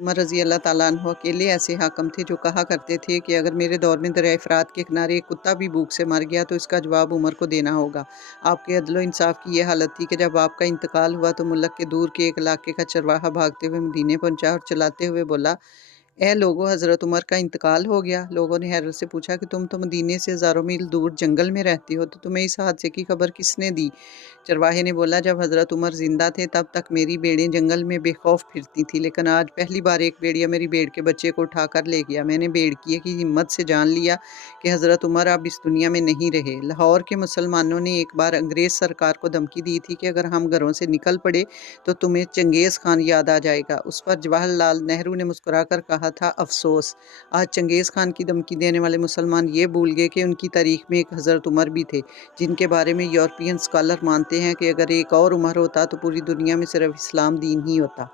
उमर रज़ी अल्लाह ताला अन्हु अकेले ऐसे हाकिम थे जो कहा करते थे कि अगर मेरे दौर में दरिया फ़ुरात के किनारे एक कुत्ता भी भूख से मर गया तो इसका जवाब उमर को देना होगा। आपके अदलो इंसाफ़ की ये हालत थी कि जब आपका इंतकाल हुआ तो मुल्क के दूर के एक इलाके का चरवाहा भागते हुए मदीने पहुँचा और चिल्लाते हुए बोला, "ए लोगो, हज़रत उमर का इंतकाल हो गया।" लोगों ने हैरत से पूछा कि तुम तो मदीने से हज़ारों मील दूर जंगल में रहती हो, तो तुम्हें इस हादसे की खबर किसने दी? चरवाहे ने बोला, जब हज़रत उमर ज़िंदा थे तब तक मेरी भेड़ें जंगल में बेखौफ फिरती थीं, लेकिन आज पहली बार एक भेड़िया मेरी भेड़ के बच्चे को उठाकर ले गया। मैंने भेड़िए की हिम्मत से जान लिया कि हज़रत उमर अब इस दुनिया में नहीं रहे। लाहौर के मुसलमानों ने एक बार अंग्रेज़ सरकार को धमकी दी थी कि अगर हम घरों से निकल पड़े तो तुम्हें चंगेज़ खान याद आ जाएगा। उस पर जवाहरलाल नेहरू ने मुस्कुराकर कहा था, अफ़सोस, आज चंगेज़ खान की धमकी देने वाले मुसलमान ये भूल गए कि उनकी तारीख में एक हज़रत उमर भी थे, जिनके बारे में यूरोपियन स्कॉलर मानते हैं कि अगर एक और उमर होता तो पूरी दुनिया में सिर्फ इस्लाम दीन ही होता।